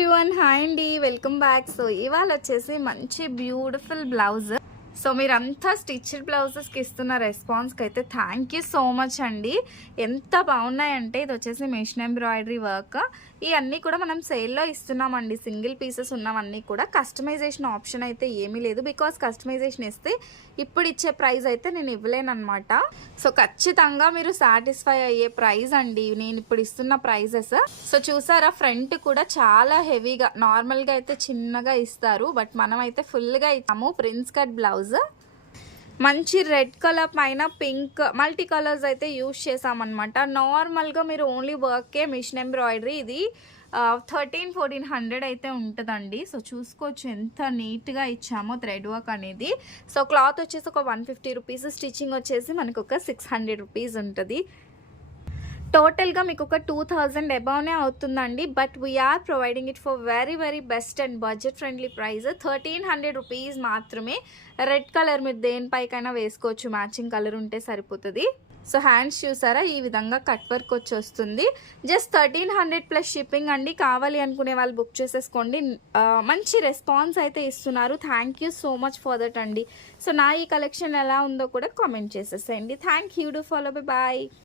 Everyone hi అండి, welcome back. So ఇవాళ వచ్చేసి మంచి బ్యూటిఫుల్ బ్లౌజ్. సో మీరంతా స్టిచ్డ్ బ్లౌజెస్కి ఇస్తున్న రెస్పాన్స్కి అయితే థ్యాంక్ యూ సో మచ్ అండి. ఎంత బాగున్నాయంటే ఇది వచ్చేసి మెషిన్ ఎంబ్రాయిడరీ వర్క్. ఇవన్నీ కూడా మనం సేల్లో ఇస్తున్నామండి. సింగిల్ పీసెస్ ఉన్నవన్నీ కూడా. కస్టమైజేషన్ ఆప్షన్ అయితే ఏమీ లేదు, బికాస్ కస్టమైజేషన్ ఇస్తే ఇప్పుడు ఇచ్చే ప్రైస్ అయితే నేను ఇవ్వలేనమాట. సో ఖచ్చితంగా మీరు సాటిస్ఫై అయ్యే ప్రైస్ అండి నేను ఇప్పుడు ఇస్తున్న ప్రైజెస్. సో చూసారా, ఫ్రంట్ కూడా చాలా హెవీగా, నార్మల్గా అయితే చిన్నగా ఇస్తారు, బట్ మనం అయితే ఫుల్గా ఇచ్చాము. ప్రిన్స్ కట్ బ్లౌజ్ మంచి రెడ్ కలర్ పైన పింక్ మల్టీ కలర్స్ అయితే యూజ్ చేసామన్నమాట. నార్మల్గా మీరు ఓన్లీ వర్కే మిషన్ ఎంబ్రాయిడరీ ఇది 1300-1400 అయితే ఉంటుందండి. సో చూసుకోవచ్చు ఎంత నీట్గా ఇచ్చామో థ్రెడ్ వర్క్ అనేది. సో క్లాత్ వచ్చేసి ఒక 150 రూపీస్, స్టిచ్చింగ్ వచ్చేసి మనకు ఒక 600 రూపీస్ ఉంటుంది. టోటల్గా మీకు ఒక 2000 అబౌవ్నే అవుతుందండి. But we are providing it for very very best and budget friendly price. 1300 rupees మాత్రమే. రెడ్ కలర్ మీరు దేనిపైకైనా వేసుకోవచ్చు, మ్యాచింగ్ కలర్ ఉంటే సరిపోతుంది. సో హ్యాండ్స్ చూసారా, ఈ విధంగా కట్ వర్క్ వచ్చి వస్తుంది. జస్ట్ 1300 ప్లస్ షిప్పింగ్ అండి. కావాలి అనుకునే వాళ్ళు బుక్ చేసేసుకోండి. మంచి రెస్పాన్స్ అయితే ఇస్తున్నారు. Thank you so much for that అండి. సో నా ఈ కలెక్షన్ ఎలా ఉందో కూడా కామెంట్ చేసేసేయండి. Thank you. Do follow. Bye.